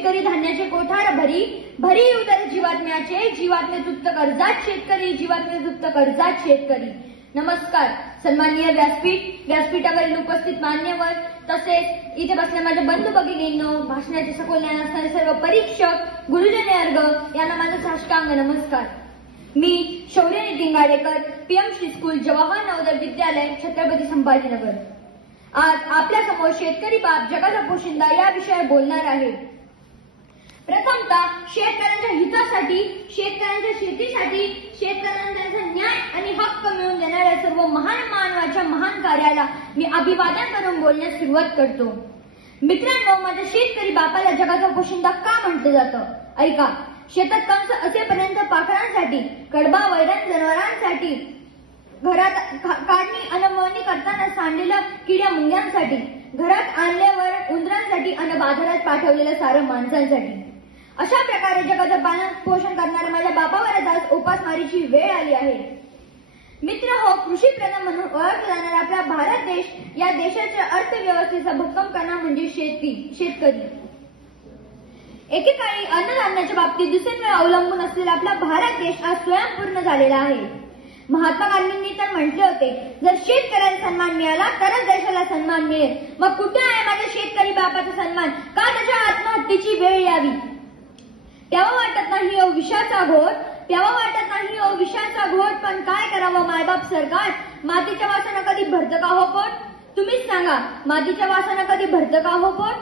शेतकरी धान्याचे कोठार भरी भरी उदर जीवात्म्याचे जीवात्मे तृप्त कर्जात शेतकरी जीवात्मे तृप्त कर्जात शेतकरी। नमस्कार सन्माननीय व्यासपीठावरील उपस्थित मान्यवर तसेच इथे बसलेल्या माझ्या बंधू भगिनींनो, भाषणाचे सखोल ज्ञान असणारे सर्व परीक्षक गुरुजन वर्ग यांना माझा साष्टांग नमस्कार। मी शौर्य नितीन गाडेकर, पीएम श्री स्कूल जवाहर नवोदय विद्यालय छत्रपती संभाजीनगर आज आपल्या समोर शेतकरी बाप जगाचा पोशिंदा या विषयावर बोलणार आहे। प्रथमतः शेतकऱ्यांच्या हितासाठी, शेतकऱ्यांच्या शेतीसाठी, शेतकऱ्यांना त्यांचा न्याय आणि हक्क मिळवून देणाऱ्या सर्व महान मानवाच्या महान कार्याला मी अभिवादन करून बोलण्यास सुरुवात करतो। मित्रांनो, माझ्या शेतकरी बापाला जगाचा पोशिंदा का म्हटलं जातं ऐका। शेतात कंस असेपर्यंत पाखरांसाठी, कडबा वैरण जनावरांसाठी, घरात काढणी आणि मळणी करताना सांडलेल्या किड्या मुंग्यांसाठी, घरात आणल्यावर उंदरांसाठी आणि बाजारात पाठवलेलं सारं माणसांसाठी, अशा प्रकारे जगाचं पालन पोषण करणाऱ्या माझ्या बापावरच आज उपासमारीची वेळ आली आहे। मित्र हो, कृषी प्रधान म्हणून ओळखला जाणारा आपला भारत देश, या देशाच्या अर्थव्यवस्थेचा भक्कम कणा म्हणजे शेतकरी। एकेकाळी अन्नधान्याच्या बाबतीत दुसरीकडे अवलंबून असलेला आपला भारत देश आज स्वयंपूर्ण झालेला आहे। महात्मा गांधींनी तर म्हटले होते, जर शेतकऱ्याला सन्मान मिळाला तरच देशाला सन्मान मिळेल। मग कुठे आहे माझ्या शेतकरी बापाचा सन्मान? का त्याच्या आत्महत्येची वेळ यावी? तेव्हा वाटत नाही विषाचा घोट, तेव्हा वाटत नाही विषाचा घोट, पण काय करावं मायबाप सरकार? मातीच्या वासानं कधी भरतं का हो पोट? तुम्हीच सांगा, मातीच्या वासानं कधी भरतं का हो पोट?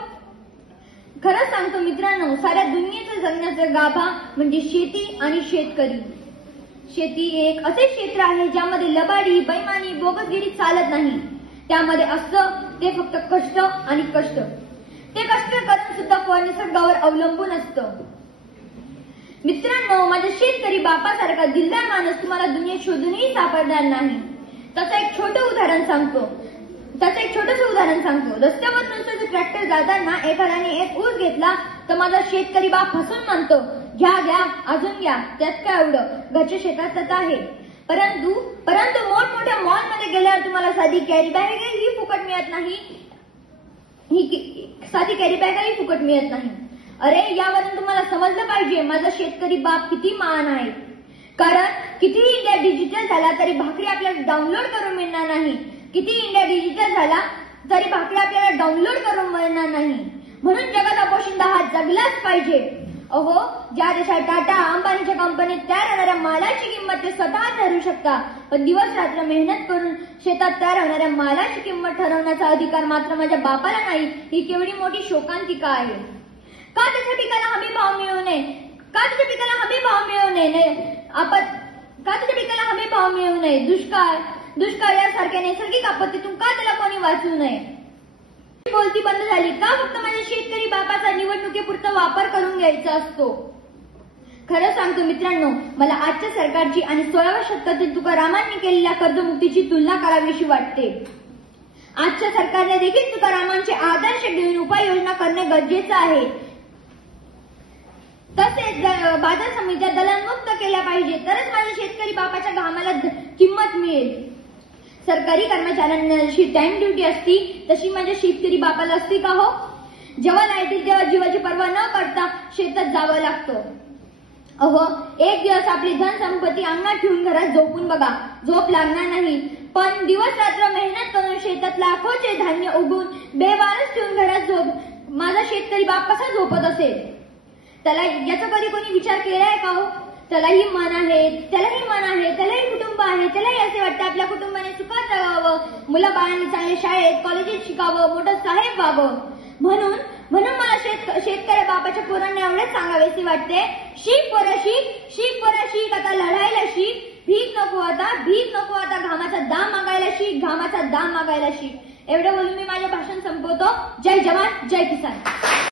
खरंच सांगतो मित्रांनो, साऱ्या दुनियेचं जगण्याचं गाभा म्हणजे शेती आणि शेतकरी। शेती एक असे क्षेत्र आहे ज्यामध्ये लबाडी, बैमानी, बोगसगिरी चालत नाही। त्यामध्ये असतं ते फक्त कष्ट आणि कष्ट। ते कष्ट करून सुद्धा फळ निसर्गावर अवलंबून असतं। मित्रांनो, माझ्या शेतकरी बापासारखा दिलदार माणूस तुम्हाला दुनियेत शोधूनही सापडणार नाही। तसं एक छोटं उदाहरण सांगतो। रस्त्यावर नुसतं ट्रॅक्टर जाताना एखाद्याने एक ऊस घेतला तर माझा शेतकरी बाप हसून म्हणतो, घ्या अजून घ्या, त्यात काय एवढं, घरच्या शेतात तर आहे। परंतु मोठमोठ्या मॉलमध्ये गेल्यावर तुम्हाला साधी कॅरी बॅगही फुकट मिळत नाही। अरे, यावरून तुम्हाला समजलं पाहिजे माझा शेतकरी बाप किती महान आहे। कारण कितीही इंडिया डिजिटल झाला तरी भाकरी आपल्याला डाउनलोड करून मिळणार नाही। किती इंडिया डिजिटल झाला तरी भाकरी आपल्याला डाउनलोड करून मिळणार नाही। म्हणून जगाचा पोशिंदा हा जगलाच पाहिजे। अहो, ज्या देशात टाटा अंबानीच्या कंपनीत तयार होणाऱ्या मालाची किंमत ते स्वतः ठरवू शकता, पण दिवस रात्र मेहनत करून शेतात तयार होणाऱ्या मालाची किंमत ठरवण्याचा अधिकार मात्र माझ्या बापाला नाही। ही केवढी मोठी शोकांतिका आहे। का त्याच्या पिकाला हमी भाव मिळू नये? दुष्काळ यासारख्या नैसर्गिक आपत्तीतून का त्याला कोणी वाचवू नये? बोलती बंद झाली का? फक्त माझ्या शेतकरी बापाचा निवडणुकीपुरता वापर करून घ्यायचा असतो। खरं सांगतो मित्रांनो, मला आजच्या सरकारची आणि 16व्या शतकातील तुकारामांनी केलेल्या कर्जमुक्तीची तुलना करावीशी वाटते। आजच्या सरकारने देखील तुकारामांचे आदर्श घेऊन उपाययोजना करणे गरजेचे आहे। तसेच बाजार समित्या दलालमुक्त केल्या पाहिजे, तरच माझ्या शेतकरी बापाच्या घामाला किंमत मिळेल। सरकारी कर्मचाऱ्यांची टाइम ड्युटी असती तशी माझ्या शेतकरी बापाला असती का हो? जेव्हा लाईट येईल तेव्हा जीवाची पर्वा न करता शेतात जावं लागतं। अहो, एक दिवस आपली धनसंपत्ती अंगणात ठेवून घरात झोपून बघा, झोप लागणार नाही। पण दिवस रात्र मेहनत करून शेतात लाखोचे धान्य उगवून बेवारस ठेवून घरात झोप माझा शेतकरी बाप कसा झोपत असेल? त्याला याचा कधी कोणी विचार केलाय का हो? त्यालाही मन आहे, त्यालाही कुटुंब आहे, त्यालाही असे वाटते आपल्या कुटुंबाने सुखात राहावं, मुलं बाळांनी चांगले शाळेत कॉलेजात शिकावं, मोठं साहेब व्हावं। म्हणून मला शेतकरी बापाच्या पोरांना एवढेच सांगावेसे वाटते, शिक पोरा शिक, आता लढायला शिक, भीक नको आता, घामाचा दाम मागायला शिक। एवढं बोलून मी माझे भाषण संपवतो। जय जवान जय किसान।